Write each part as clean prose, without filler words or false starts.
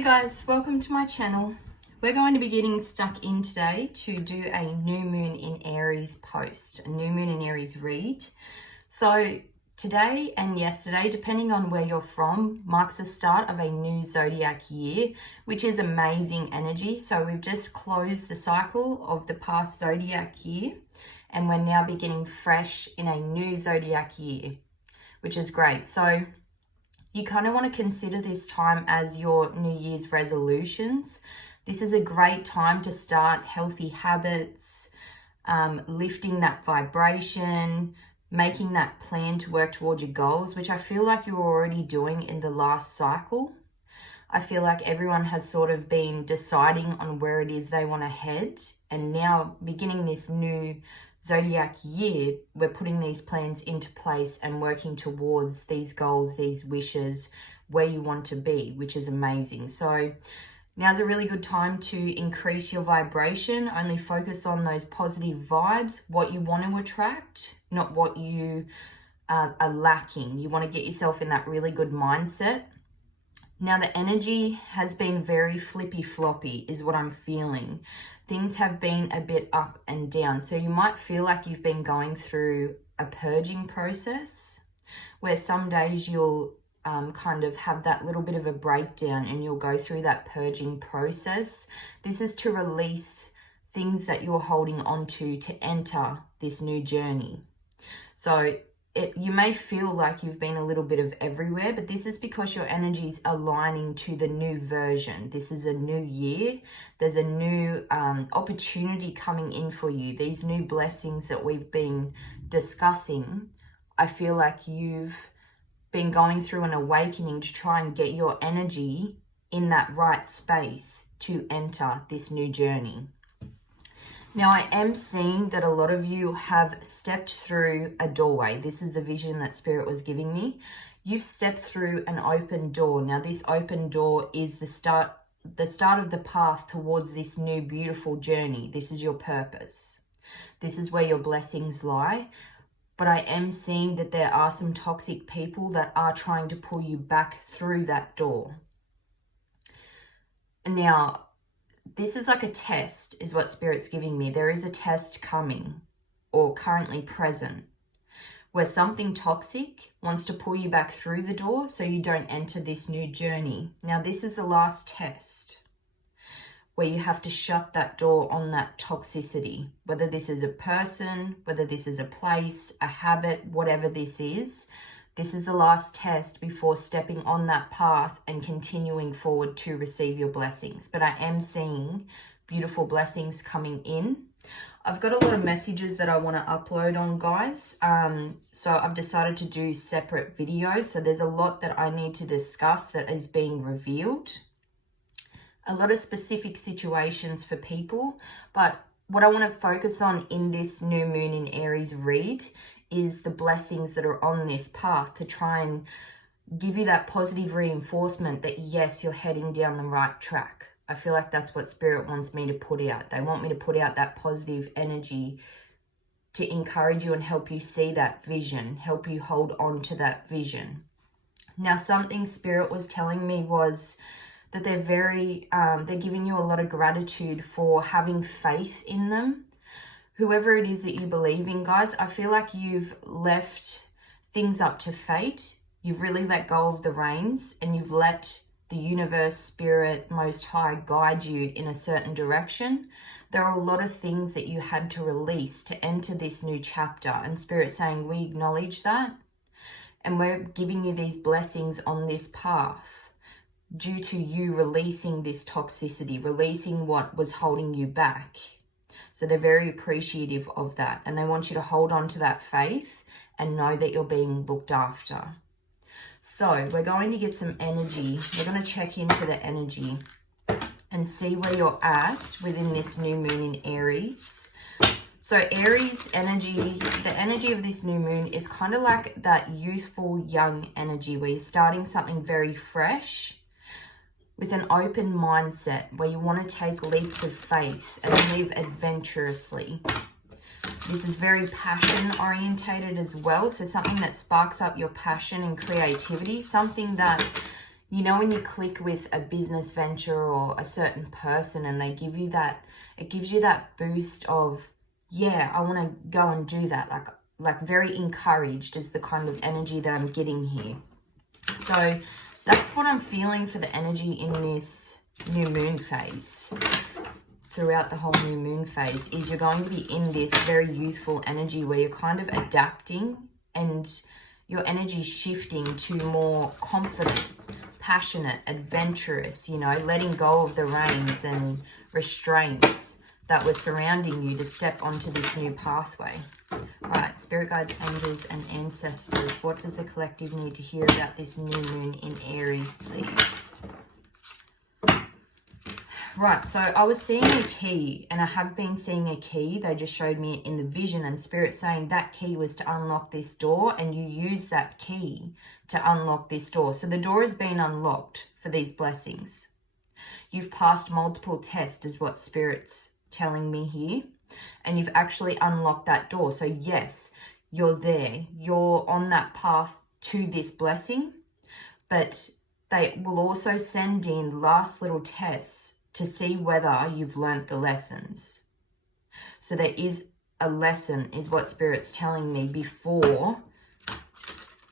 Hey guys, welcome to my channel. We're going to be getting stuck in today to do a new moon in Aries post, a new moon in Aries read. So today and yesterday, depending on where you're from, marks the start of a new zodiac year, which is amazing energy. So we've just closed the cycle of the past zodiac year and we're now beginning fresh in a new zodiac year, which is great. So you kind of want to consider this time as your New Year's resolutions. This is a great time to start healthy habits, lifting that vibration, making that plan to work towards your goals, which I feel like you're already doing in the last cycle. I feel like everyone has sort of been deciding on where it is they want to head. And now beginning this new zodiac year, we're putting these plans into place and working towards these goals, these wishes, where you want to be, which is amazing. So now's a really good time to increase your vibration. Only focus on those positive vibes, what you want to attract, not what you are lacking. You want to get yourself in that really good mindset. Now the energy has been very flippy floppy is what I'm feeling. Things have been a bit up and down. So you might feel like you've been going through a purging process where some days you'll kind of have that little bit of a breakdown and you'll go through that purging process. This is to release things that you're holding on to enter this new journey. So you may feel like you've been a little bit of everywhere, but this is because your energy is aligning to the new version. This is a new year. There's a new opportunity coming in for you. These new blessings that we've been discussing, I feel like you've been going through an awakening to try and get your energy in that right space to enter this new journey. Now, I am seeing that a lot of you have stepped through a doorway. This is the vision that Spirit was giving me. You've stepped through an open door. Now, this open door is the start of the path towards this new beautiful journey. This is your purpose. This is where your blessings lie. But I am seeing that there are some toxic people that are trying to pull you back through that door. Now, this is like a test, is what Spirit's giving me. There is a test coming or currently present where something toxic wants to pull you back through the door so you don't enter this new journey. Now, this is the last test where you have to shut that door on that toxicity, whether this is a person, whether this is a place, a habit, whatever this is. This is the last test before stepping on that path and continuing forward to receive your blessings. But I am seeing beautiful blessings coming in. I've got a lot of messages that I want to upload on, guys. So I've decided to do separate videos. So there's a lot that I need to discuss that is being revealed. A lot of specific situations for people. But what I want to focus on in this new moon in Aries read is the blessings that are on this path to try and give you that positive reinforcement that yes, you're heading down the right track. I feel like that's what Spirit wants me to put out. They want me to put out that positive energy to encourage you and help you see that vision, help you hold on to that vision. Now, something Spirit was telling me was that they're giving you a lot of gratitude for having faith in them. Whoever it is that you believe in, guys, I feel like you've left things up to fate. You've really let go of the reins and you've let the universe, Spirit, Most High guide you in a certain direction. There are a lot of things that you had to release to enter this new chapter. And Spirit saying, we acknowledge that. And we're giving you these blessings on this path due to you releasing this toxicity, releasing what was holding you back. So they're very appreciative of that. And they want you to hold on to that faith and know that you're being looked after. So we're going to get some energy. We're going to check into the energy and see where you're at within this new moon in Aries. So Aries energy, the energy of this new moon is kind of like that youthful young energy where you're starting something very fresh, with an open mindset where you want to take leaps of faith and live adventurously. This is very passion orientated as well. So something that sparks up your passion and creativity, something that You know, when you click with a business venture or a certain person and they give you that, it gives you that boost of, yeah, I want to go and do that. Like very encouraged is the kind of energy that I'm getting here. So that's what I'm feeling for the energy in this new moon phase. Throughout the whole new moon phase is you're going to be in this very youthful energy where you're kind of adapting and your energy shifting to more confident, passionate, adventurous, you know, letting go of the reins and restraints that were surrounding you to step onto this new pathway. All right, spirit guides, angels, and ancestors, what does the collective need to hear about this new moon in Aries, please? Right, so I was seeing a key, and I have been seeing a key. They just showed me it in the vision, and Spirit saying that key was to unlock this door, and you use that key to unlock this door. So the door has been unlocked for these blessings. You've passed multiple tests is what Spirit's telling me here, and you've actually unlocked that door. So yes, you're there. You're on that path to this blessing, but they will also send in last little tests to see whether you've learnt the lessons. So there is a lesson, is what Spirit's telling me, before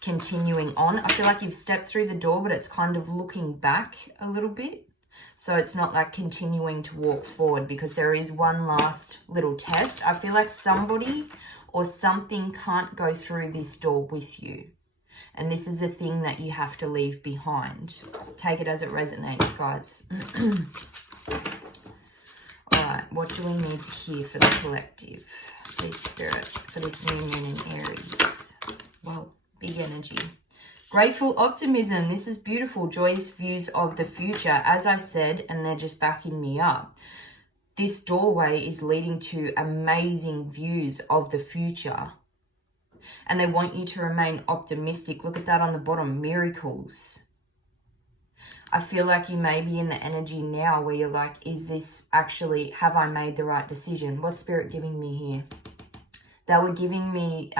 continuing on. I feel like you've stepped through the door, but it's kind of looking back a little bit. So it's not like continuing to walk forward, because there is one last little test. I feel like somebody or something can't go through this door with you. And this is a thing that you have to leave behind. Take it as it resonates, guys. Alright, what do we need to hear for the collective? Please, Spirit, for this new moon in Aries. Wow, big energy. Grateful optimism. This is beautiful. Joyous views of the future. As I said, and they're just backing me up, this doorway is leading to amazing views of the future. And they want you to remain optimistic. Look at that on the bottom, miracles. I feel like you may be in the energy now where you're like, is this actually, have I made the right decision? What's Spirit giving me here? They were giving me,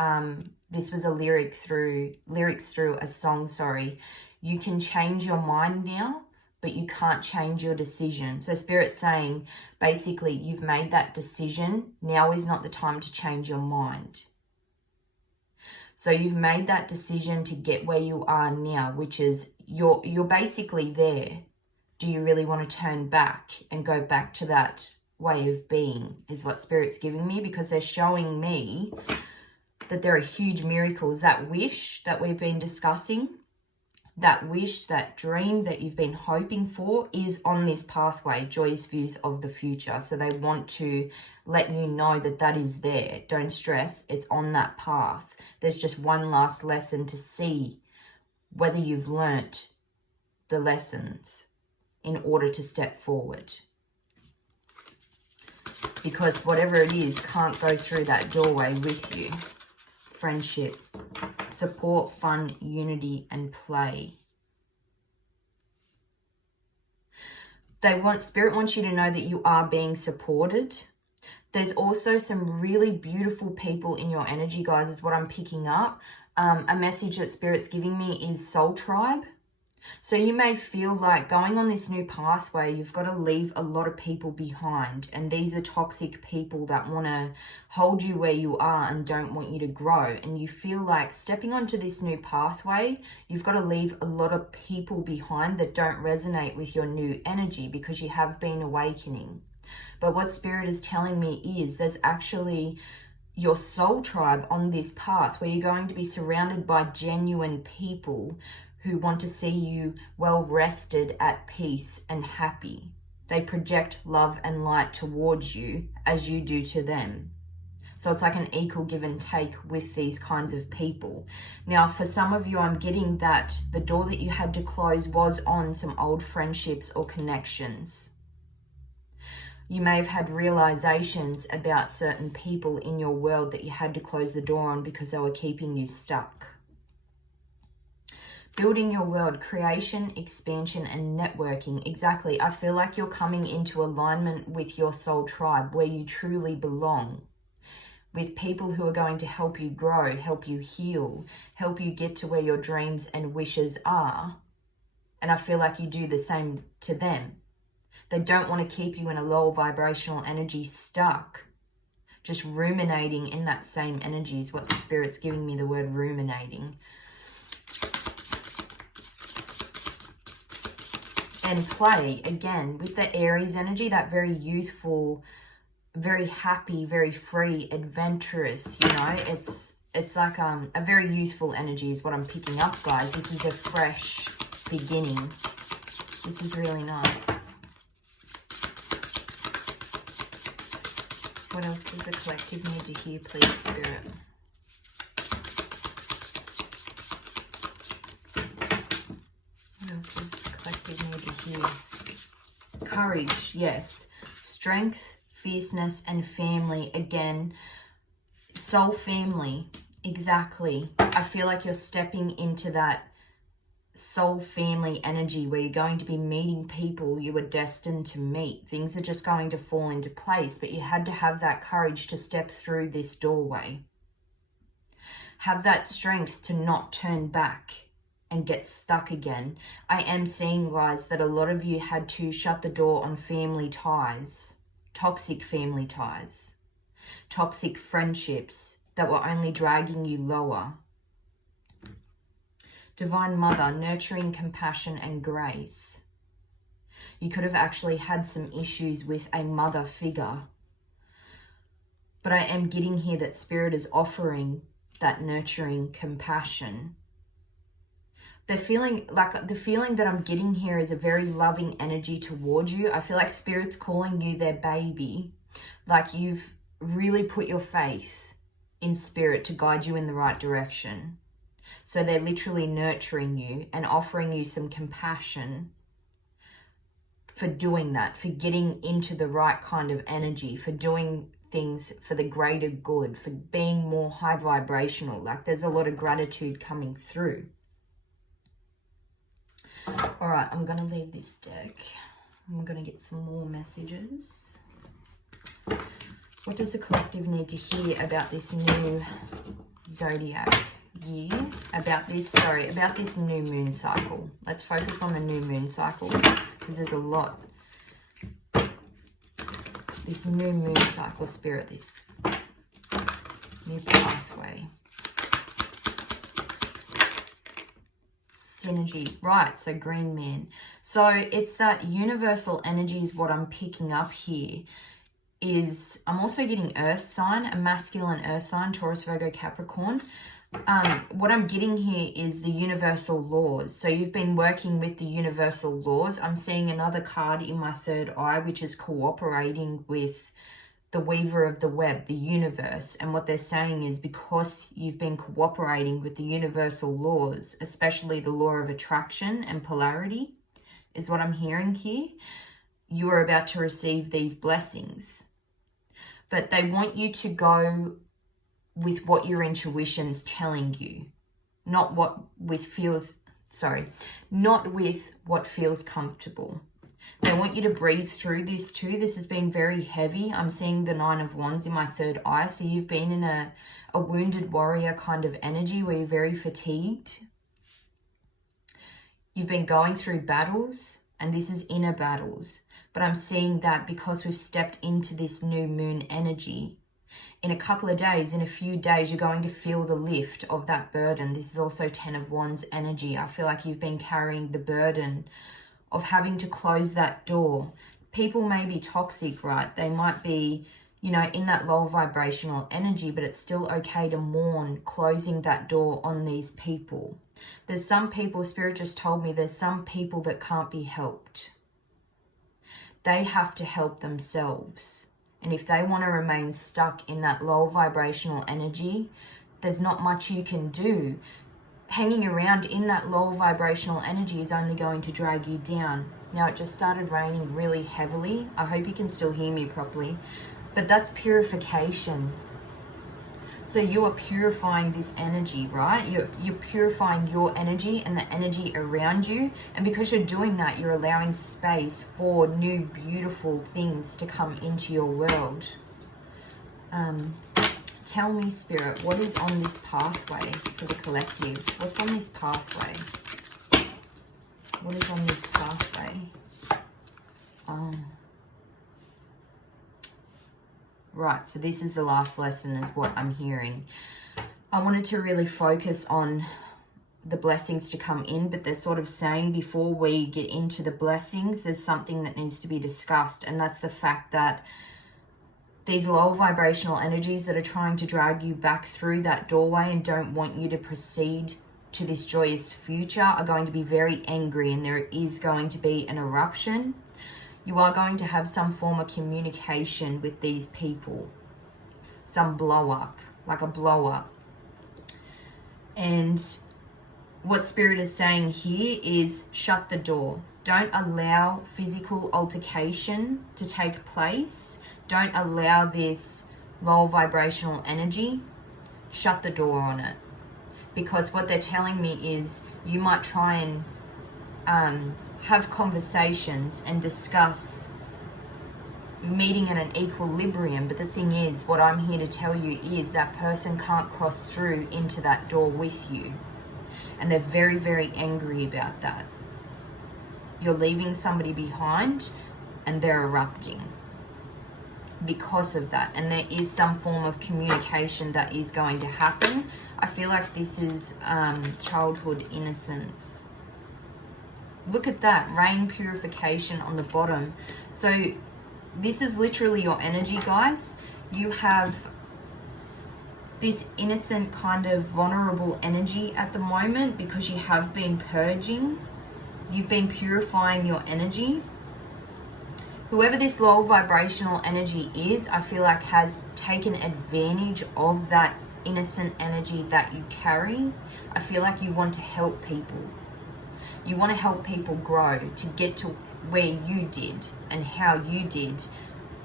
this was a lyrics through a song, sorry. You can change your mind now, but you can't change your decision. So Spirit's saying, basically, you've made that decision. Now is not the time to change your mind. So you've made that decision to get where you are now, which is you're basically there. Do you really want to turn back and go back to that way of being, is what Spirit's giving me, because they're showing me that there are huge miracles. That wish that we've been discussing, that wish, that dream that you've been hoping for is on this pathway, joyous views of the future. So they want to let you know that that is there. Don't stress, it's on that path. There's just one last lesson to see whether you've learnt the lessons in order to step forward. Because whatever it is can't go through that doorway with you. Friendship, support, fun, unity, and play. Spirit wants you to know that you are being supported. There's also some really beautiful people in your energy, guys, is what I'm picking up. A message that Spirit's giving me is soul tribe. So you may feel like going on this new pathway, you've got to leave a lot of people behind. And these are toxic people that want to hold you where you are and don't want you to grow. And you feel like stepping onto this new pathway, you've got to leave a lot of people behind that don't resonate with your new energy, because you have been awakening. But what Spirit is telling me is there's actually your soul tribe on this path where you're going to be surrounded by genuine people who want to see you well rested, at peace and happy. They project love and light towards you as you do to them. So it's like an equal give and take with these kinds of people. Now, for some of you, I'm getting that the door that you had to close was on some old friendships or connections. You may have had realizations about certain people in your world that you had to close the door on because they were keeping you stuck. Building your world, creation, expansion, and networking. Exactly. I feel like you're coming into alignment with your soul tribe where you truly belong. With people who are going to help you grow, help you heal, help you get to where your dreams and wishes are. And I feel like you do the same to them. They don't want to keep you in a low vibrational energy stuck. Just ruminating in that same energy is what Spirit's giving me, the word ruminating. And play, again, with the Aries energy, that very youthful, very happy, very free, adventurous, you know. It's like a very youthful energy is what I'm picking up, guys. This is a fresh beginning. This is really nice. What else does the collective need to hear, please, Spirit? What else does the collective need to hear? Courage, yes. Strength, fierceness, and family. Again, soul family. Exactly. I feel like you're stepping into that soul family energy where you're going to be meeting people you were destined to meet. Things are just going to fall into place, but you had to have that courage to step through this doorway. Have that strength to not turn back and get stuck again. I am seeing, guys, that a lot of you had to shut the door on family ties, toxic family ties, toxic friendships that were only dragging you lower. Divine Mother, nurturing compassion and grace. You could have actually had some issues with a mother figure. But I am getting here that Spirit is offering that nurturing compassion. The feeling that I'm getting here is a very loving energy towards you. I feel like Spirit's calling you their baby. Like you've really put your faith in Spirit to guide you in the right direction. So they're literally nurturing you and offering you some compassion for doing that, for getting into the right kind of energy, for doing things for the greater good, for being more high vibrational. Like there's a lot of gratitude coming through. All right, I'm going to leave this deck. I'm going to get some more messages. What does the collective need to hear about this new zodiac year? About this new moon cycle. Let's focus on the new moon cycle because there's a lot. This new moon cycle, Spirit, this new pathway. Synergy, right? So green man. So it's that universal energy is what I'm picking up here. I'm also getting earth sign, a masculine earth sign, Taurus, Virgo, Capricorn. What I'm getting here is the universal laws. So you've been working with the universal laws. I'm seeing another card in my third eye, which is cooperating with the weaver of the web, the universe. And what they're saying is because you've been cooperating with the universal laws, especially the law of attraction and polarity, is what I'm hearing here, you are about to receive these blessings. But they want you to go with what your intuition's telling you, not with what feels comfortable. They want you to breathe through this too. This has been very heavy. I'm seeing the 9 of Wands in my third eye. So you've been in a wounded warrior kind of energy where you're very fatigued. You've been going through battles, and this is inner battles. But I'm seeing that because we've stepped into this new moon energy, in a couple of days, in a few days, you're going to feel the lift of that burden. This is also 10 of Wands energy. I feel like you've been carrying the burden of having to close that door. People may be toxic, right? They might be, you know, in that low vibrational energy, but it's still okay to mourn closing that door on these people. There's some people, Spirit just told me, there's some people that can't be helped. They have to help themselves. And if they want to remain stuck in that low vibrational energy, there's not much you can do. Hanging around in that low vibrational energy is only going to drag you down. Now, it just started raining really heavily. I hope you can still hear me properly. But that's purification. So you are purifying this energy, right? You're purifying your energy and the energy around you. And because you're doing that, you're allowing space for new, beautiful things to come into your world. Tell me, Spirit, what is on this pathway for the collective? What's on this pathway? What is on this pathway? Right, so this is the last lesson is what I'm hearing. I wanted to really focus on the blessings to come in, but they're sort of saying before we get into the blessings, there's something that needs to be discussed, and that's the fact that these low vibrational energies that are trying to drag you back through that doorway and don't want you to proceed to this joyous future are going to be very angry, and there is going to be an eruption. You are going to have some form of communication with these people, some blow up, like a blow up. And what Spirit is saying here is shut the door. Don't allow physical altercation to take place. Don't allow this low vibrational energy. Shut the door on it. Because what they're telling me is you might try and have conversations and discuss meeting in an equilibrium. But the thing is, what I'm here to tell you is that person can't cross through into that door with you. And they're very, very angry about that. You're leaving somebody behind and they're erupting because of that. And there is some form of communication that is going to happen. I feel like this is childhood innocence. Look at that, rain purification on the bottom. So this is literally your energy, guys. You have this innocent kind of vulnerable energy at the moment because you have been purging. You've been purifying your energy. Whoever this low vibrational energy is, I feel like has taken advantage of that innocent energy that you carry. I feel like you want to help people. You want to help people grow to get to where you did and how you did.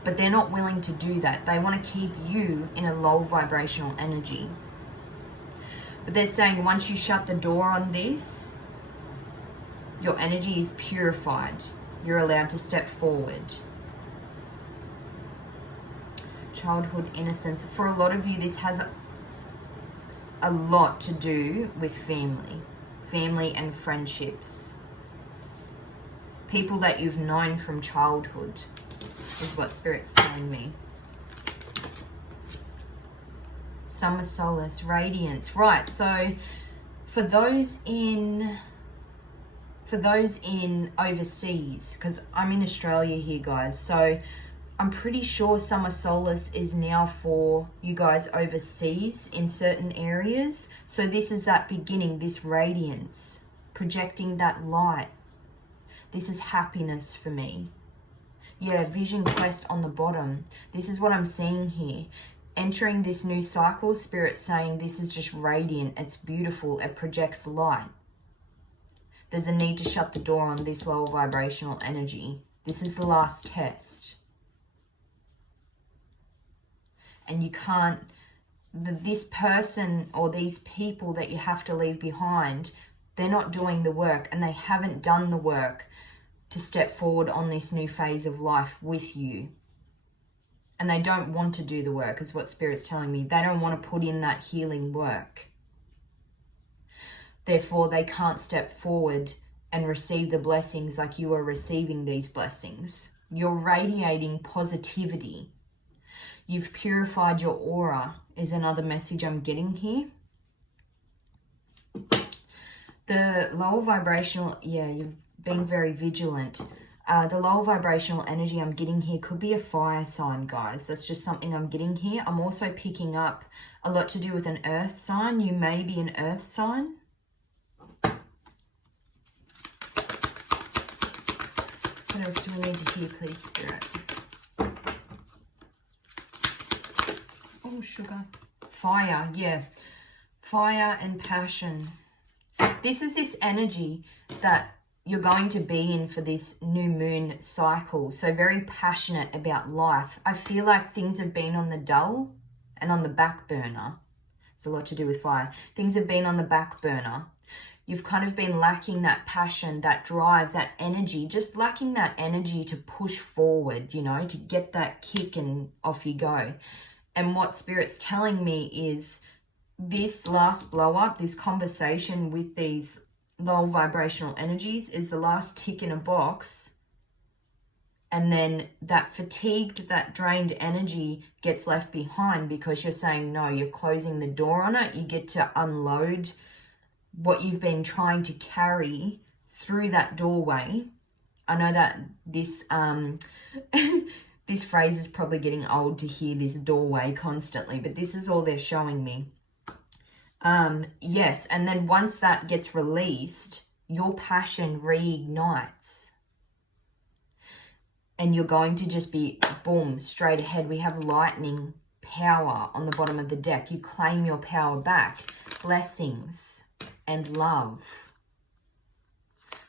But they're not willing to do that. They want to keep you in a low vibrational energy. But they're saying once you shut the door on this, your energy is purified. You're allowed to step forward. Childhood innocence. For a lot of you, this has a lot to do with family. Family and friendships. People that you've known from childhood is what Spirit's telling me. Summer solace, radiance. Right, so for those in overseas, because I'm in Australia here, guys, so I'm pretty sure summer solace is now for you guys overseas in certain areas. So this is that beginning, this radiance, projecting that light. This is happiness for me. Yeah, vision quest on the bottom. This is what I'm seeing here. Entering this new cycle, Spirit saying this is just radiant. It's beautiful. It projects light. There's a need to shut the door on this lower vibrational energy. This is the last test. And you can't, this person or these people that you have to leave behind, they're not doing the work, and they haven't done the work to step forward on this new phase of life with you. And they don't want to do the work, is what Spirit's telling me. They don't want to put in that healing work. Therefore, they can't step forward and receive the blessings like you are receiving these blessings. You're radiating positivity. You've purified your aura, is another message I'm getting here. The lower vibrational, yeah, you've been very vigilant. The lower vibrational energy I'm getting here could be a fire sign, guys. That's just something I'm getting here. I'm also picking up a lot to do with an earth sign. You may be an earth sign. What else do we need to hear, please, Spirit? Oh, sugar. Fire, yeah. Fire and passion. This is this energy that you're going to be in for this new moon cycle. So very passionate about life. I feel like things have been on the dull and on the back burner. It's a lot to do with fire. Things have been on the back burner. You've kind of been lacking that passion, that drive, that energy, just lacking that energy to push forward, you know, to get that kick and off you go. And what Spirit's telling me is this last blow up, this conversation with these low vibrational energies is the last tick in a box, and then that fatigued, that drained energy gets left behind because you're saying no, you're closing the door on it. You get to unload what you've been trying to carry through that doorway. I know that this this phrase is probably getting old to hear, this doorway constantly, but this is all they're showing me. Yes, and then once that gets released, your passion reignites. And you're going to just be, boom, straight ahead. We have lightning power on the bottom of the deck. You claim your power back. Blessings and love.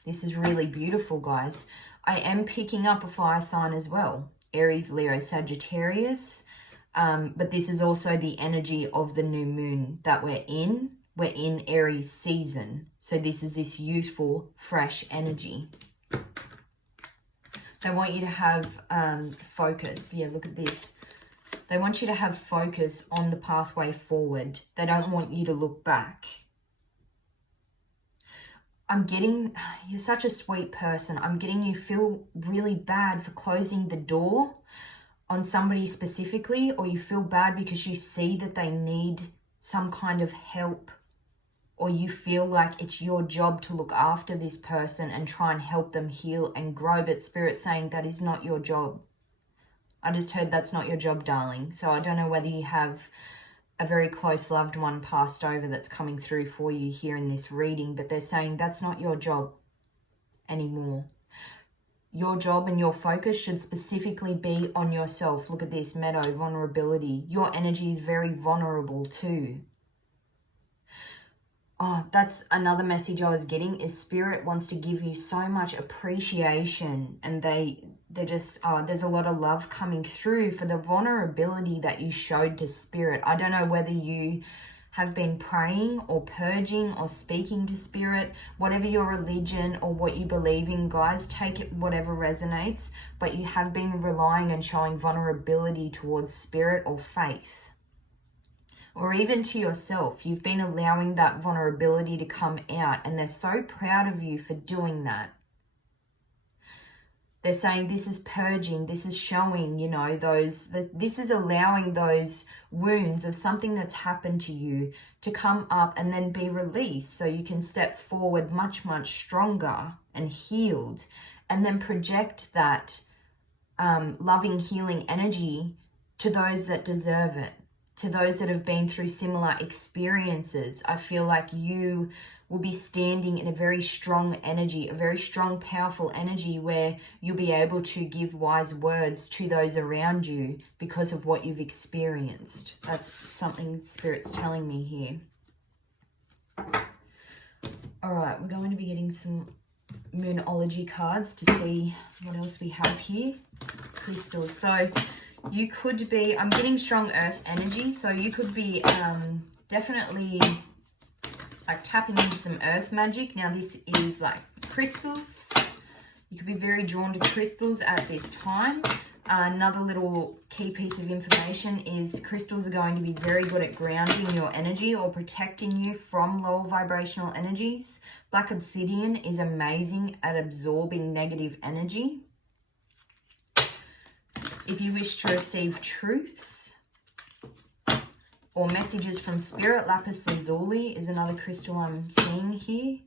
This is really beautiful, guys. I am picking up a fire sign as well. Aries, Leo, Sagittarius. But this is also the energy of the new moon that we're in. We're in Aries season. So this is this youthful, fresh energy. They want you to have focus. Yeah, look at this. They want you to have focus on the pathway forward. They don't want you to look back. I'm getting, you're such a sweet person. I'm getting you feel really bad for closing the door on somebody specifically, or you feel bad because you see that they need some kind of help, or you feel like it's your job to look after this person and try and help them heal and grow, but Spirit's saying that is not your job. I just heard that's not your job, darling. So I don't know whether you have a very close loved one passed over that's coming through for you here in this reading, but they're saying that's not your job anymore. Your job and your focus should specifically be on yourself. Look at this, Meadow, vulnerability. Your energy is very vulnerable too. Oh, that's another message I was getting, is Spirit wants to give you so much appreciation, and they're just, there's a lot of love coming through for the vulnerability that you showed to Spirit. I don't know whether you have been praying or purging or speaking to Spirit, whatever your religion or what you believe in, guys, take it whatever resonates, but you have been relying and showing vulnerability towards Spirit or faith. Or even to yourself, you've been allowing that vulnerability to come out, and they're so proud of you for doing that. They're saying this is purging, this is showing, you know, this is allowing those wounds of something that's happened to you to come up and then be released, so you can step forward much, much stronger and healed, and then project that loving, healing energy to those that deserve it. To those that have been through similar experiences. I feel like you will be standing in a very strong energy, a very strong, powerful energy, where you'll be able to give wise words to those around you because of what you've experienced. That's something Spirit's telling me here. All right, we're going to be getting some Moonology cards to see what else we have here. Crystals. So you could be, I'm getting strong earth energy, so you could be definitely like tapping into some earth magic. Now this is like crystals. You could be very drawn to crystals at this time. Another little key piece of information is crystals are going to be very good at grounding your energy or protecting you from lower vibrational energies. Black obsidian is amazing at absorbing negative energy. If you wish to receive truths or messages from Spirit, lapis lazuli is another crystal I'm seeing here.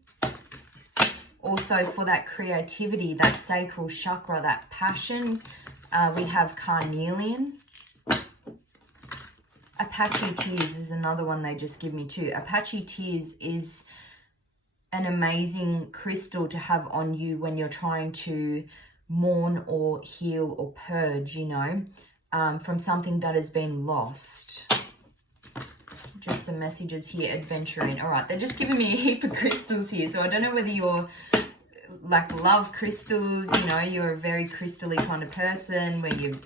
Also for that creativity, that sacral chakra, that passion, we have carnelian. Apache tears is another one they just give me too. Apache tears is an amazing crystal to have on you when you're trying to mourn or heal or purge, you know, from something that has been lost. Just some messages here, adventuring. All right, they're just giving me a heap of crystals here, so I don't know whether you're like love crystals, you know, you're a very crystally kind of person where you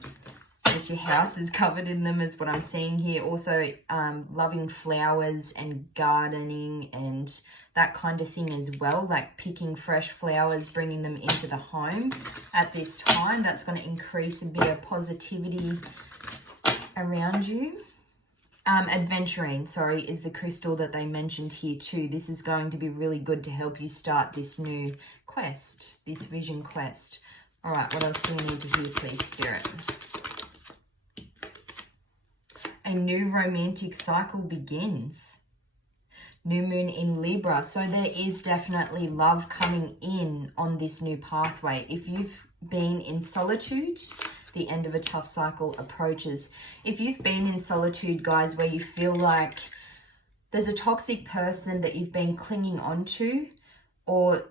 just your house is covered in them is what I'm seeing here. Also loving flowers and gardening and that kind of thing as well, like picking fresh flowers, bringing them into the home at this time. That's going to increase a bit of positivity around you. Adventuring, sorry, is the crystal that they mentioned here too. This is going to be really good to help you start this new quest, this vision quest. All right, what else do we need to hear, please, Spirit? A new romantic cycle begins. New moon in Libra. So there is definitely love coming in on this new pathway. If you've been in solitude, the end of a tough cycle approaches. If you've been in solitude, guys, where you feel like there's a toxic person that you've been clinging on to, or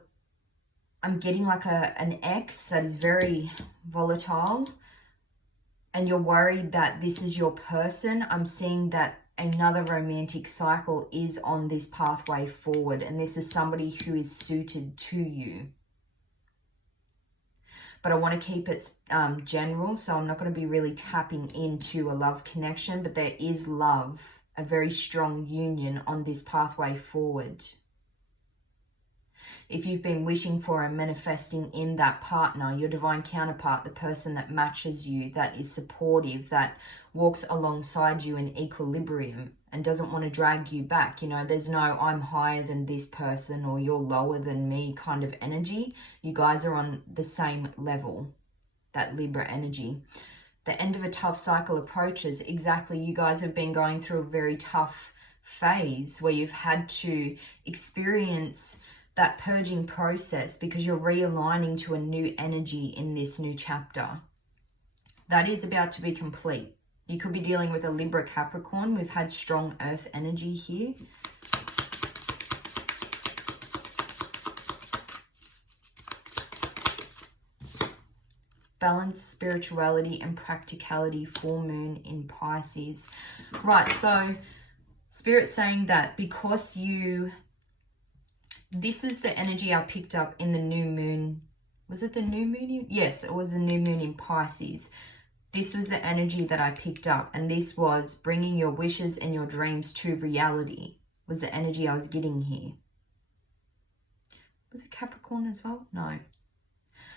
I'm getting like an ex that is very volatile, and you're worried that this is your person, I'm seeing that another romantic cycle is on this pathway forward, and this is somebody who is suited to you. But I want to keep it general, so I'm not going to be really tapping into a love connection, but there is love, a very strong union on this pathway forward. If you've been wishing for and manifesting in that partner, your divine counterpart, the person that matches you, that is supportive, that walks alongside you in equilibrium and doesn't want to drag you back. You know, there's no I'm higher than this person or you're lower than me kind of energy. You guys are on the same level, that Libra energy. The end of a tough cycle approaches. Exactly, you guys have been going through a very tough phase where you've had to experience that purging process because you're realigning to a new energy in this new chapter. That is about to be complete. You could be dealing with a Libra Capricorn. We've had strong earth energy here. Balance, spirituality, and practicality, full moon in Pisces. Right, so Spirit's saying that because this is the energy I picked up in the new moon. Was it the new moon? Yes, it was the new moon in Pisces. This was the energy that I picked up, and this was bringing your wishes and your dreams to reality, was the energy I was getting here. Was it Capricorn as well? No,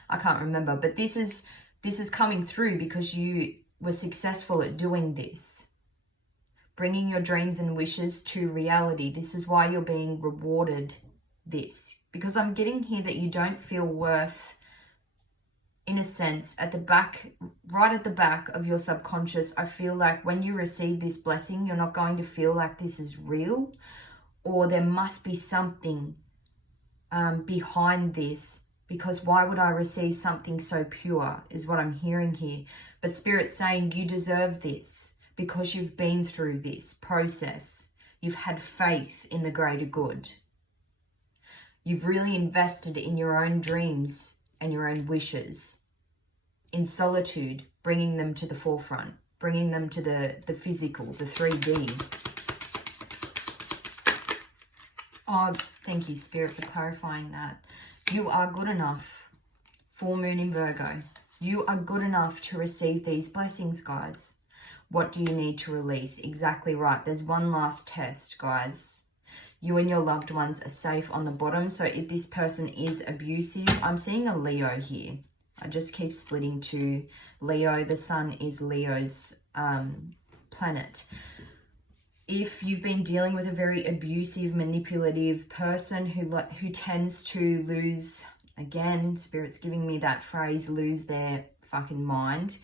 I can't remember, but this is coming through because you were successful at doing this. Bringing your dreams and wishes to reality. This is why you're being rewarded this, because I'm getting here that you don't feel worth, in a sense, at the back, right at the back of your subconscious. I feel like when you receive this blessing, you're not going to feel like this is real, or there must be something behind this, because why would I receive something so pure is what I'm hearing here. But Spirit's saying you deserve this because you've been through this process. You've had faith in the greater good. You've really invested in your own dreams and your own wishes. In solitude, bringing them to the forefront, bringing them to the physical, the 3D. Oh, thank you, Spirit, for clarifying that. You are good enough. Full moon in Virgo. You are good enough to receive these blessings, guys. What do you need to release? Exactly right. There's one last test, guys. You and your loved ones are safe on the bottom. So if this person is abusive, I'm seeing a Leo here. I just keep splitting to Leo. The sun is Leo's planet. If you've been dealing with a very abusive, manipulative person who tends to lose, again, Spirit's giving me that phrase, lose their fucking mind,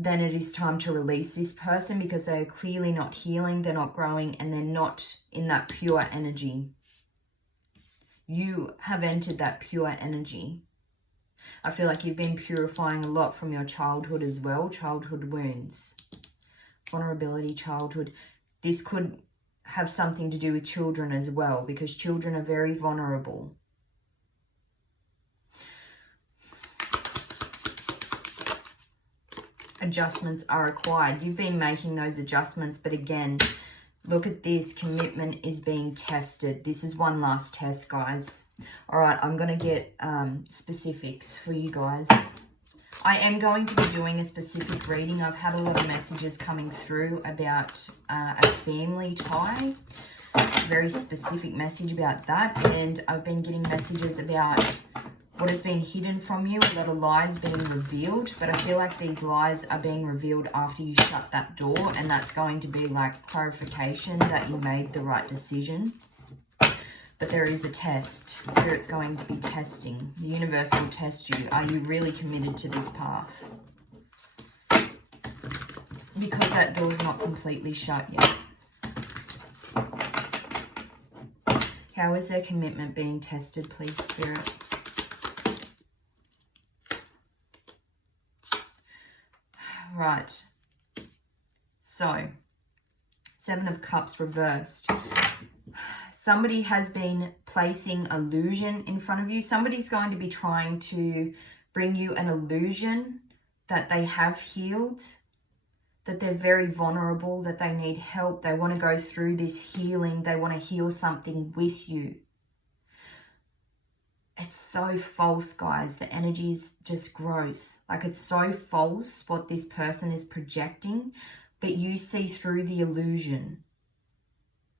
then it is time to release this person because they are clearly not healing, they're not growing, and they're not in that pure energy. You have entered that pure energy. I feel like you've been purifying a lot from your childhood as well, childhood wounds, vulnerability, childhood. This could have something to do with children as well, because children are very vulnerable. Adjustments are required. You've been making those adjustments, but again, look at this. Commitment is being tested. This is one last test, guys. All right, I'm going to get specifics for you guys. I am going to be doing a specific reading. I've had a lot of messages coming through about a family tie. Very specific message about that. And I've been getting messages about what has been hidden from you, a lot of lies being revealed, but I feel like these lies are being revealed after you shut that door, and that's going to be like clarification that you made the right decision. But there is a test. Spirit's going to be testing. The universe will test you. Are you really committed to this path? Because that door's not completely shut yet. How is their commitment being tested, please, Spirit? Right. So, Seven of Cups reversed. Somebody has been placing illusion in front of you. Somebody's going to be trying to bring you an illusion that they have healed, that they're very vulnerable, that they need help. They want to go through this healing. They want to heal something with you. It's so false, guys. The energy is just gross. Like, it's so false what this person is projecting, but you see through the illusion.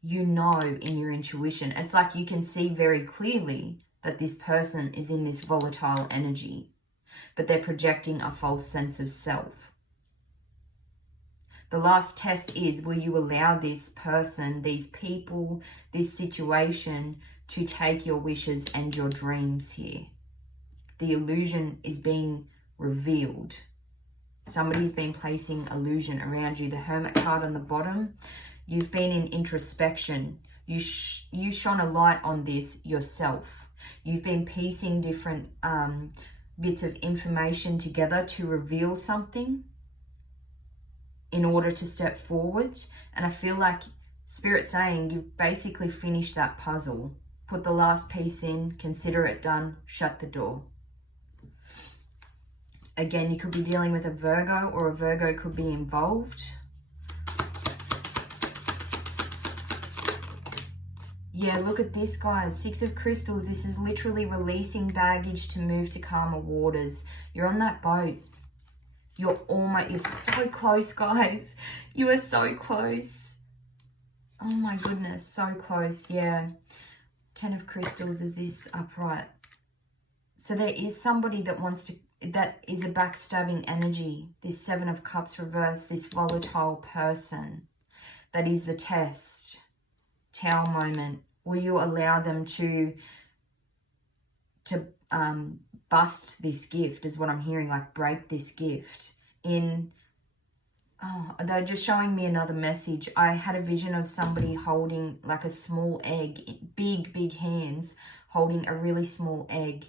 You know in your intuition. It's like you can see very clearly that this person is in this volatile energy, but they're projecting a false sense of self. The last test is, will you allow this person, these people, this situation to take your wishes and your dreams here? The illusion is being revealed. Somebody's been placing illusion around you. The Hermit card on the bottom. You've been in introspection. You shone a light on this yourself. You've been piecing different bits of information together to reveal something in order to step forward. And I feel like Spirit's saying you've basically finished that puzzle. Put the last piece in, consider it done, shut the door. Again, you could be dealing with a Virgo, or a Virgo could be involved. Yeah, look at this, guys. Six of Crystals. This is literally releasing baggage to move to calmer waters. You're on that boat. You're so close, guys. You are so close. Oh my goodness, so close. Yeah. 10 of Crystals is this upright. So there is somebody that is a backstabbing energy. This 7 of Cups reverse, this volatile person. That is the test. Tower moment. Will you allow them to bust this gift, is what I'm hearing, like break this gift? They're just showing me another message. I had a vision of somebody holding like a small egg, big hands, holding a really small egg.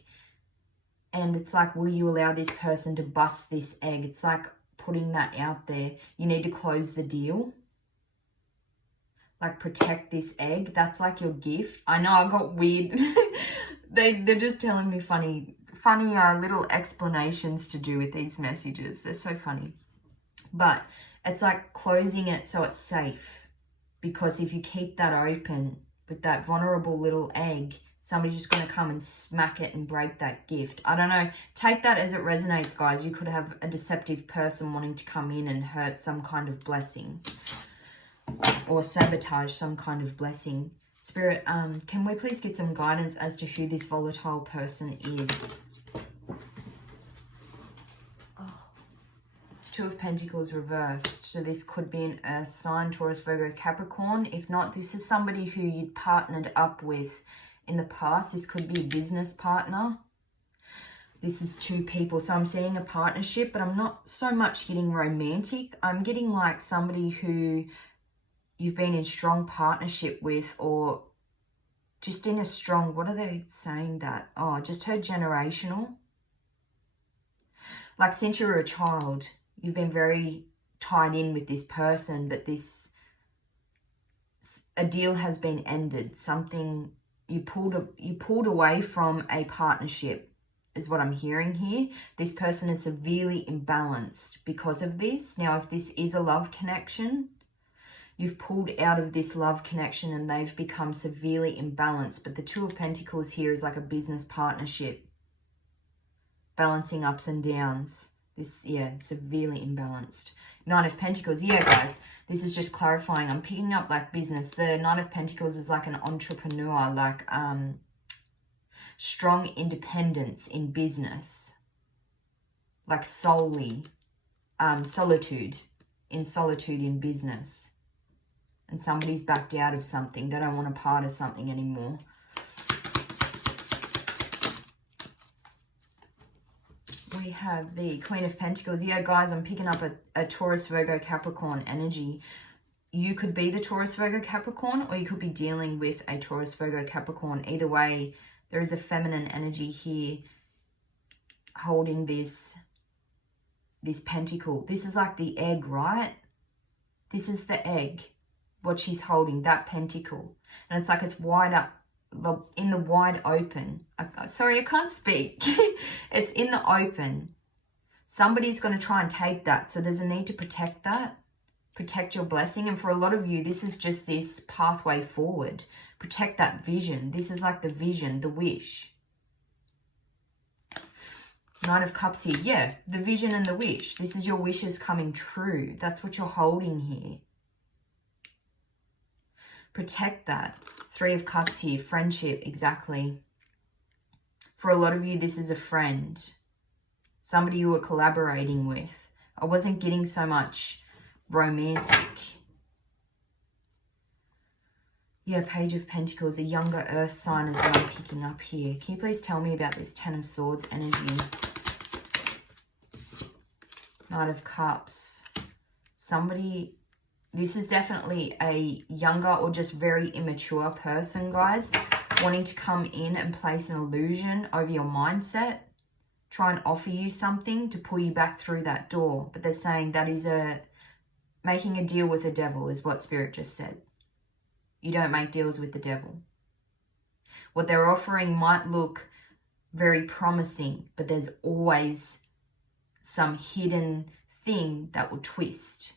And it's like, will you allow this person to bust this egg? It's like putting that out there. You need to close the deal. Like, protect this egg. That's like your gift. I know I got weird. They're just telling me funny little explanations to do with these messages. They're so funny. But it's like closing it so it's safe. Because if you keep that open with that vulnerable little egg, somebody's just going to come and smack it and break that gift. I don't know. Take that as it resonates, guys. You could have a deceptive person wanting to come in and hurt some kind of blessing. Or sabotage some kind of blessing. Spirit, can we please get some guidance as to who this volatile person is? Oh. 2 of Pentacles reversed. So this could be an earth sign, Taurus, Virgo, Capricorn. If not, this is somebody who you'd partnered up with in the past. This could be a business partner. This is 2 people. So I'm seeing a partnership, but I'm not so much getting romantic. I'm getting like somebody who you've been in strong partnership with, or just in a strong, what are they saying that? Oh, just heard generational. Like since you were a child, you've been very tied in with this person, but a deal has been ended. Something, you pulled away from a partnership is what I'm hearing here. This person is severely imbalanced because of this. Now, if this is a love connection, you've pulled out of this love connection and they've become severely imbalanced. But the 2 of Pentacles here is like a business partnership. Balancing ups and downs. This, yeah, severely imbalanced. 9 of Pentacles. Yeah, guys, this is just clarifying. I'm picking up like business. The 9 of Pentacles is like an entrepreneur. Like, strong independence in business, like solely solitude in business, and somebody's backed out of something. They don't want a part of something anymore. We have the Queen of Pentacles. Yeah, guys, I'm picking up a Taurus, Virgo, Capricorn energy. You could be the Taurus, Virgo, Capricorn, or you could be dealing with a Taurus, Virgo, Capricorn. Either way, there is a feminine energy here holding this pentacle. This is like the egg, right? This is the egg, what she's holding, that pentacle. And it's like it's wide up, in the wide open. Sorry, I can't speak. It's in the open. Somebody's going to try and take that. So there's a need to protect that. Protect your blessing. And for a lot of you, this is just this pathway forward. Protect that vision. This is like the vision, the wish. Knight of Cups here. Yeah, the vision and the wish. This is your wishes coming true. That's what you're holding here. Protect that. Three of Cups here. Friendship, exactly. For a lot of you, this is a friend. Somebody you were collaborating with. I wasn't getting so much romantic. Yeah, Page of Pentacles. A younger earth sign is what I'm picking up here. Can you please tell me about this Ten of Swords energy? Knight of Cups. Somebody, this is definitely a younger or just very immature person, guys, wanting to come in and place an illusion over your mindset, try and offer you something to pull you back through that door. But they're saying that is making a deal with the devil, is what Spirit just said. You don't make deals with the devil. What they're offering might look very promising, but there's always some hidden thing that will twist.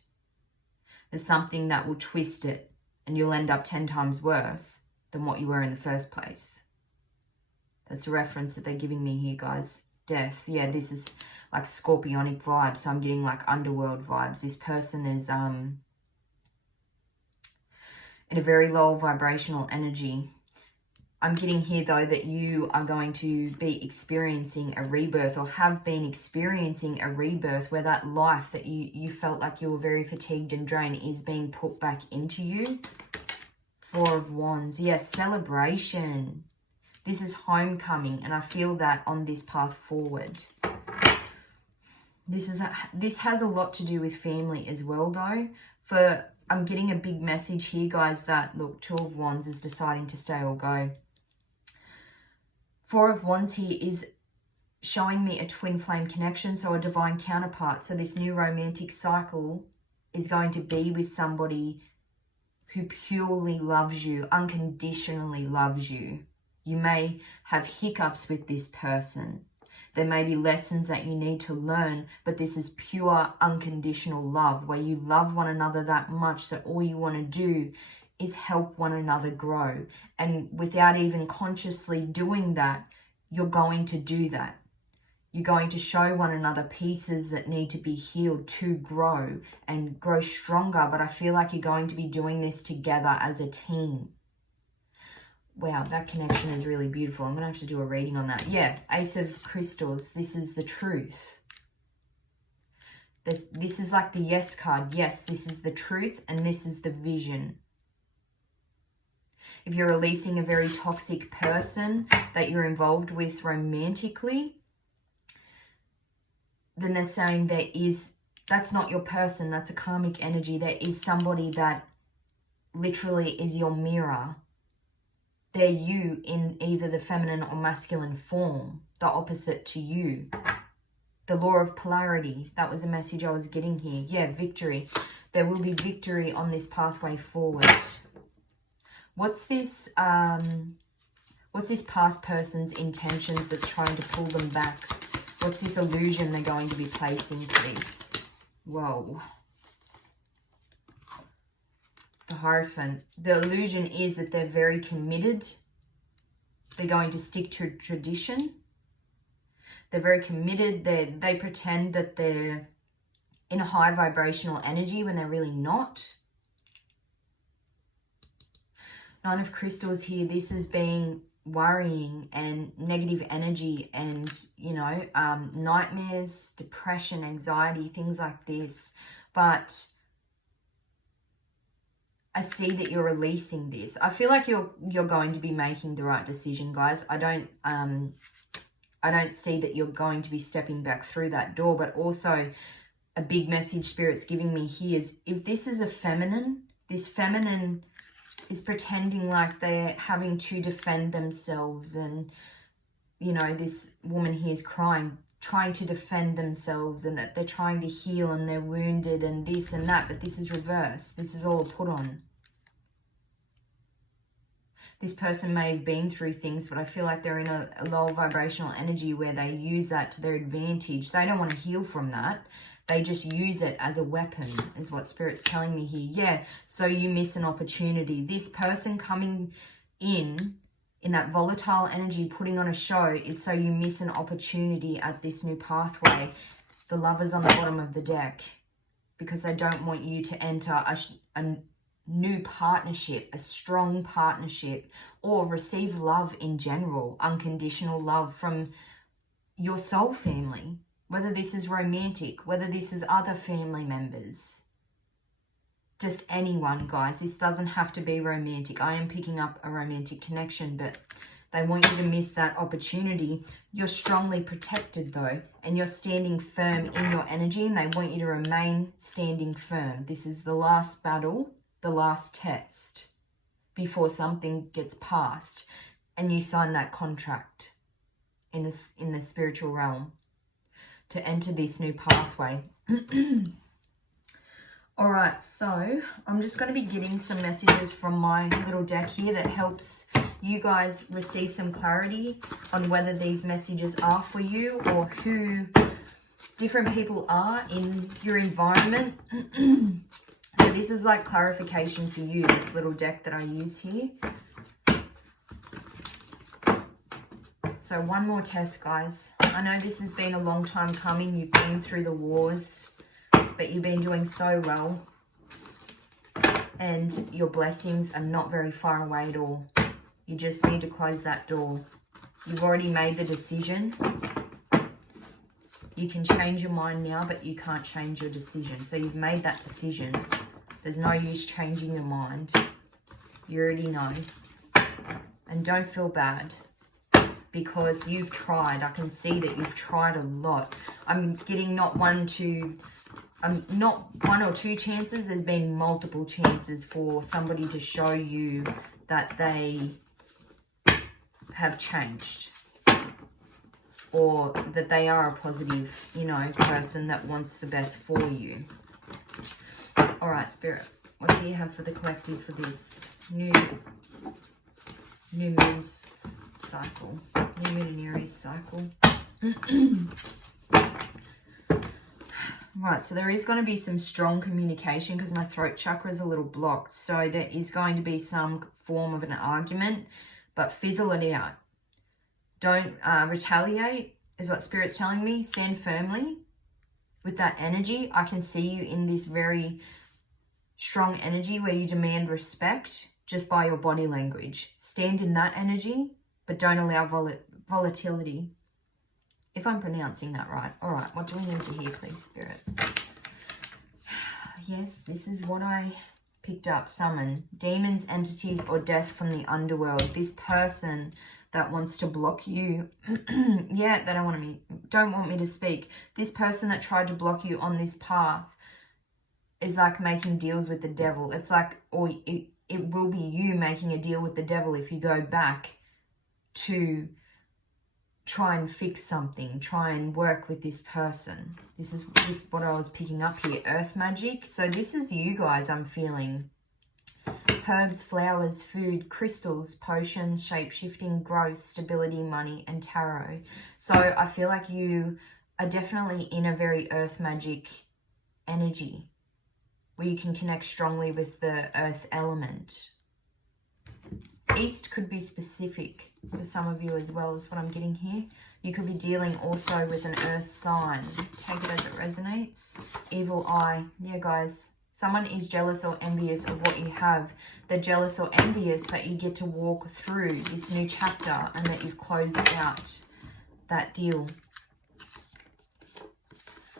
There's something that will twist it, and you'll end up 10 times worse than what you were in the first place. That's the reference that they're giving me here, guys. Death. Yeah, this is like scorpionic vibes. So I'm getting like underworld vibes. This person is in a very low vibrational energy. I'm getting here, though, that you are going to be experiencing a rebirth, or have been experiencing a rebirth, where that life that you felt like you were very fatigued and drained is being put back into you. Four of Wands. Yes, celebration. This is homecoming, and I feel that on this path forward. This has a lot to do with family as well, though. I'm getting a big message here, guys, that, look, Two of Wands is deciding to stay or go. Four of Wands here is showing me a twin flame connection, so a divine counterpart. So this new romantic cycle is going to be with somebody who purely loves you, unconditionally loves you. You may have hiccups with this person. There may be lessons that you need to learn, but this is pure unconditional love, where you love one another that much that all you want to do is help one another grow. And without even consciously doing that, you're going to do that. You're going to show one another pieces that need to be healed to grow and grow stronger. But I feel like you're going to be doing this together as a team. Wow, that connection is really beautiful. I'm going to have to do a reading on that. Yeah, Ace of Crystals. This is the truth. This is like the yes card. Yes, this is the truth, and this is the vision. If you're releasing a very toxic person that you're involved with romantically, then they're saying that's not your person. That's a karmic energy. There is somebody that literally is your mirror. They're you in either the feminine or masculine form, the opposite to you. The law of polarity, that was a message I was getting here. Yeah, victory. There will be victory on this pathway forward. What's this past person's intentions that's trying to pull them back? What's this illusion they're going to be placing, please? Whoa. The Hierophant. The illusion is that they're very committed. They're going to stick to tradition. They're very committed. They pretend that they're in a high vibrational energy when they're really not. Nine of Crystals here. This is being worrying and negative energy and, you know, nightmares, depression, anxiety, things like this. But I see that you're releasing this. I feel like you're going to be making the right decision, guys. I don't see that you're going to be stepping back through that door, but also a big message Spirit's giving me here is if this is a feminine, this feminine is pretending like they're having to defend themselves, and, you know, this woman here is crying, trying to defend themselves, and that they're trying to heal and they're wounded and this and that, but this is reversed. This is all put on. This person may have been through things, but I feel like they're in a low vibrational energy where they use that to their advantage. They don't want to heal from that. They just use it as a weapon, is what Spirit's telling me here. Yeah, so you miss an opportunity. This person coming in that volatile energy, putting on a show, is so you miss an opportunity at this new pathway. The Lover's on the bottom of the deck because they don't want you to enter a new partnership, a strong partnership, or receive love in general, unconditional love from your soul family, whether this is romantic, whether this is other family members, just anyone, guys. This doesn't have to be romantic. I am picking up a romantic connection, but they want you to miss that opportunity. You're strongly protected though, and you're standing firm in your energy, and they want you to remain standing firm. This is the last battle, the last test before something gets passed and you sign that contract in the spiritual realm to enter this new pathway. All right, so I'm just going to be getting some messages from my little deck here that helps you guys receive some clarity on whether these messages are for you or who different people are in your environment. So this is like clarification for you, this little deck that I use here. So one more test, guys. I know this has been a long time coming. You've been through the wars, but you've been doing so well. And your blessings are not very far away at all. You just need to close that door. You've already made the decision. You can change your mind now, but you can't change your decision. So you've made that decision. There's no use changing your mind. You already know. And don't feel bad because you've tried. I can see that you've tried a lot. I'm getting not one or two chances. There's been multiple chances for somebody to show you that they have changed, or that they are a positive, you know, person that wants the best for you. All right, Spirit, what do you have for the collective for this new moon's cycle, new moon and Aries cycle? Right, so there is going to be some strong communication because my throat chakra is a little blocked. So there is going to be some form of an argument, but fizzle it out. Don't retaliate, is what Spirit's telling me. Stand firmly with that energy. I can see you in this very strong energy where you demand respect just by your body language. Stand in that energy, but don't allow volatility. If I'm pronouncing that right. All right, what do we need to hear, please, Spirit? Yes, this is what I picked up. Summon demons, entities, or death from the underworld. This person that wants to block you, yeah, they don't want me to speak. This person that tried to block you on this path is like making deals with the devil. It's like, or it will be you making a deal with the devil if you go back to try and fix something, try and work with this person. This is what I was picking up here. Earth magic. So this is you guys, I'm feeling. Herbs, flowers, food, crystals, potions, shape-shifting, growth, stability, money, and tarot. So I feel like you are definitely in a very earth magic energy where you can connect strongly with the earth element. East could be specific for some of you as well, is what I'm getting here. You could be dealing also with an earth sign. Take it as it resonates. Evil eye. Yeah, guys, Someone is jealous or envious of what you have. They're jealous or envious that you get to walk through this new chapter and that you've closed out that deal.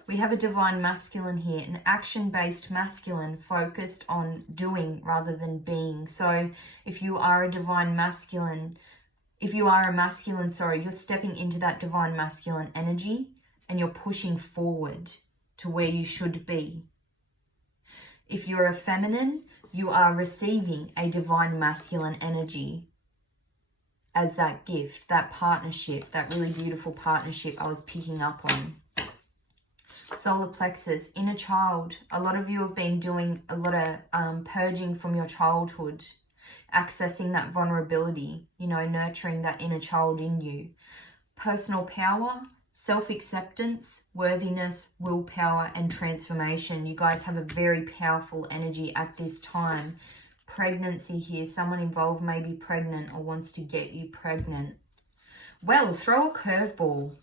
We have a divine masculine here, an action-based masculine focused on doing rather than being. So if you are a divine masculine, you're stepping into that divine masculine energy and you're pushing forward to where you should be. If you're a feminine, you are receiving a divine masculine energy as that gift, that partnership, that really beautiful partnership I was picking up on. Solar plexus, inner child. A lot of you have been doing a lot of purging from your childhood, accessing that vulnerability, you know, nurturing that inner child in you. Personal power, self-acceptance, worthiness, willpower, and transformation. You guys have a very powerful energy at this time. Pregnancy here. Someone involved may be pregnant or wants to get you pregnant. Well, throw a curveball.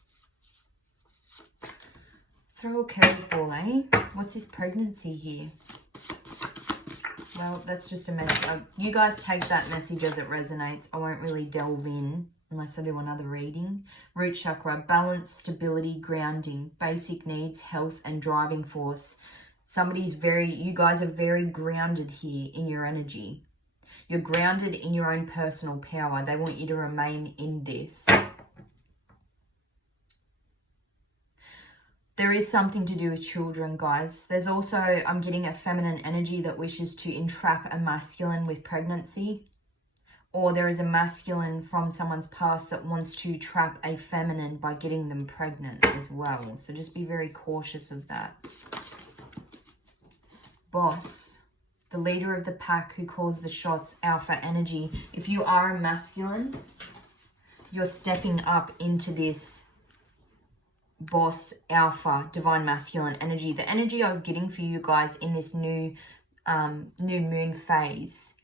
Throw a curveball, eh? What's this pregnancy here? Well, that's just a message. You guys take that message as it resonates. I won't really delve in unless I do another reading. Root chakra, balance, stability, grounding, basic needs, health, and driving force. You guys are very grounded here in your energy. You're grounded in your own personal power. They want you to remain in this. There is something to do with children, guys. There's also, I'm getting a feminine energy that wishes to entrap a masculine with pregnancy. Or there is a masculine from someone's past that wants to trap a feminine by getting them pregnant as well. So just be very cautious of that. Boss, the leader of the pack who calls the shots, alpha energy. If you are a masculine, you're stepping up into this boss, alpha, divine masculine energy. The energy I was getting for you guys in this new moon phase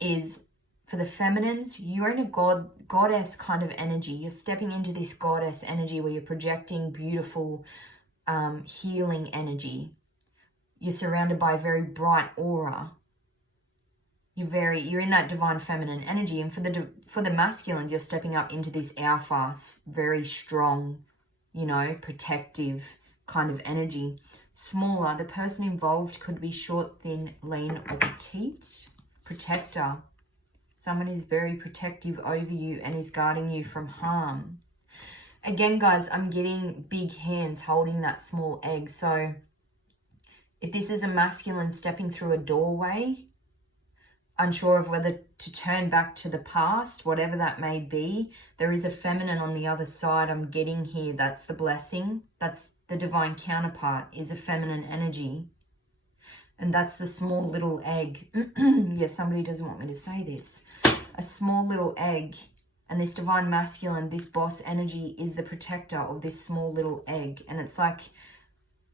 is, for the feminines, you're in a goddess kind of energy. You're stepping into this goddess energy where you're projecting beautiful healing energy. You're surrounded by a very bright aura. You're in that divine feminine energy. And for the masculine, you're stepping up into this alpha, very strong, you know, protective kind of energy. Smaller, the person involved could be short, thin, lean, or petite. Protector. Someone is very protective over you and is guarding you from harm. Again, guys, I'm getting big hands holding that small egg. So if this is a masculine stepping through a doorway, unsure of whether to turn back to the past, whatever that may be, there is a feminine on the other side I'm getting here. That's the blessing. That's the divine counterpart, is a feminine energy. And that's the small little egg. Yeah, somebody doesn't want me to say this. A small little egg. And this divine masculine, this boss energy, is the protector of this small little egg. And it's like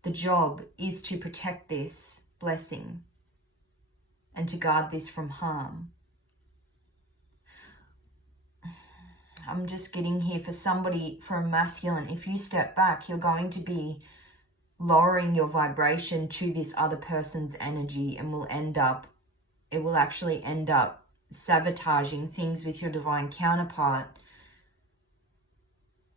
the job is to protect this blessing and to guard this from harm. I'm just getting here for somebody, for a masculine, if you step back, you're going to be lowering your vibration to this other person's energy, and it will actually end up sabotaging things with your divine counterpart.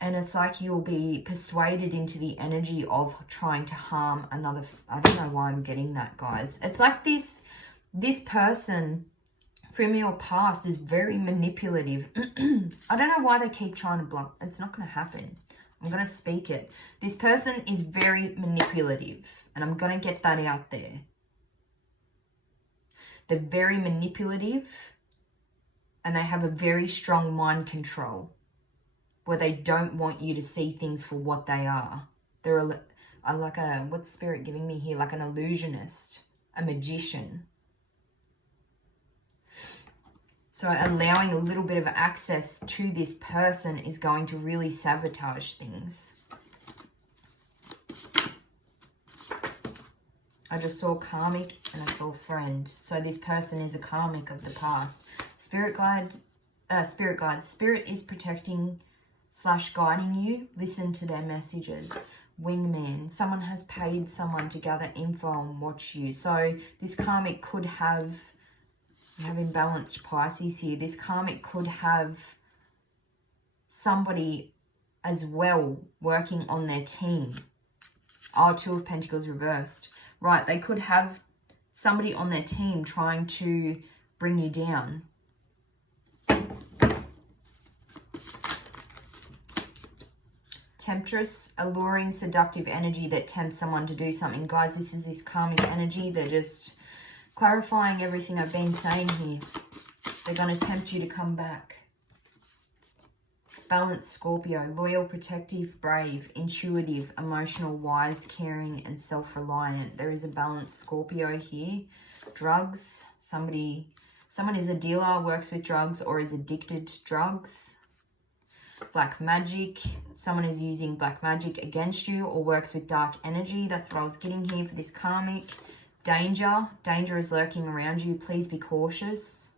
And it's like you'll be persuaded into the energy of trying to harm another. I don't know why I'm getting that, guys. It's like this person from your past is very manipulative. I don't know why they keep trying to block. It's not going to happen. I'm going to speak it. This person is very manipulative, and I'm going to get that out there. They're very manipulative, and they have a very strong mind control where they don't want you to see things for what they are. They're like what's spirit giving me here? Like an illusionist, a magician. So allowing a little bit of access to this person is going to really sabotage things. I just saw karmic and I saw friend. So this person is a karmic of the past. Spirit guide, spirit is protecting / guiding you. Listen to their messages. Wingman. Someone has paid someone to gather info and watch you. So this karmic could have, you have imbalanced Pisces here. This karmic could have somebody as well working on their team. Oh, Two of Pentacles reversed. Right, they could have somebody on their team trying to bring you down. Temptress, alluring, seductive energy that tempts someone to do something. Guys, this is this karmic energy. They're just clarifying everything I've been saying here. They're going to tempt you to come back. Balanced Scorpio, loyal, protective, brave, intuitive, emotional, wise, caring, and self-reliant. There is a balanced Scorpio here. Drugs, someone is a dealer, works with drugs, or is addicted to drugs. Black magic, someone is using black magic against you or works with dark energy. That's what I was getting here for this karmic. Danger is lurking around you. Please be cautious.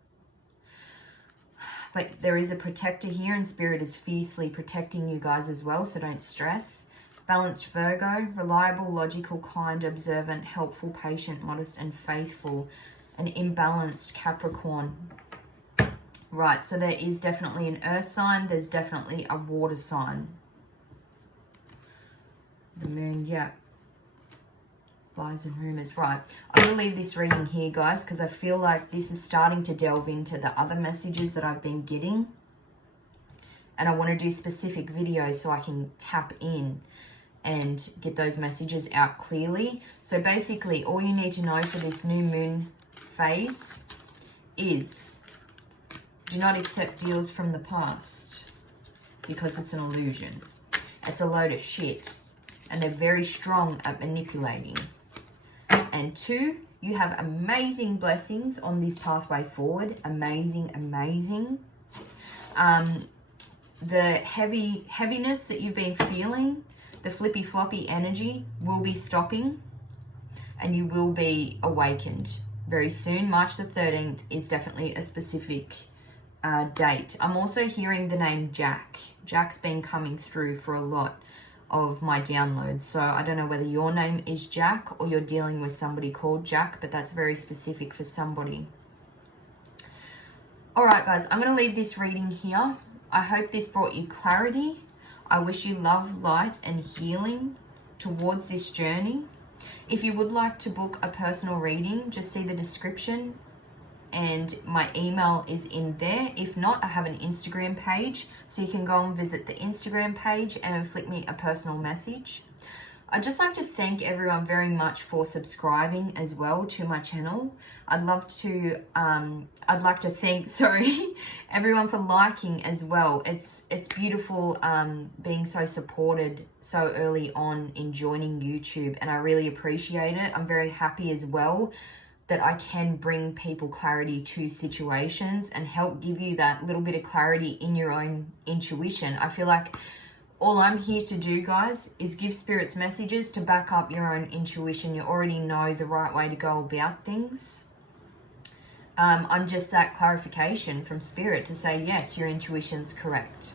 But there is a protector here, and Spirit is fiercely protecting you guys as well, so don't stress. Balanced Virgo, reliable, logical, kind, observant, helpful, patient, modest, and faithful. An imbalanced Capricorn. Right, so there is definitely an earth sign. There's definitely a water sign. The moon, yeah. Lies and rumors. Right, I'm going to leave this reading here, guys, because I feel like this is starting to delve into the other messages that I've been getting. And I want to do specific videos so I can tap in and get those messages out clearly. So basically, all you need to know for this new moon phase is do not accept deals from the past because it's an illusion. It's a load of shit. And they're very strong at manipulating. And 2, you have amazing blessings on this pathway forward. Amazing, amazing. The heaviness that you've been feeling, the flippy floppy energy will be stopping and you will be awakened very soon. March the 13th is definitely a specific date. I'm also hearing the name Jack. Jack's been coming through for a lot of my downloads. So I don't know whether your name is Jack or you're dealing with somebody called Jack, but that's very specific for somebody. All right, guys, I'm going to leave this reading here. I hope this brought you clarity. I wish you love, light, and healing towards this journey. If you would like to book a personal reading, just see the description and my email is in there. If not, I have an Instagram page, so you can go and visit the Instagram page and flick me a personal message. I'd just like to thank everyone very much for subscribing as well to my channel. I'd like to thank, everyone for liking as well. It's beautiful being so supported so early on in joining YouTube, and I really appreciate it. I'm very happy as well that I can bring people clarity to situations and help give you that little bit of clarity in your own intuition. I feel like all I'm here to do, guys, is give Spirit's messages to back up your own intuition. You already know the right way to go about things. I'm just that clarification from Spirit to say, yes, your intuition's correct.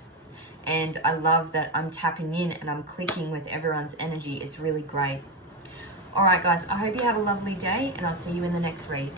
And I love that I'm tapping in and I'm clicking with everyone's energy. It's really great. All right, guys, I hope you have a lovely day, and I'll see you in the next read.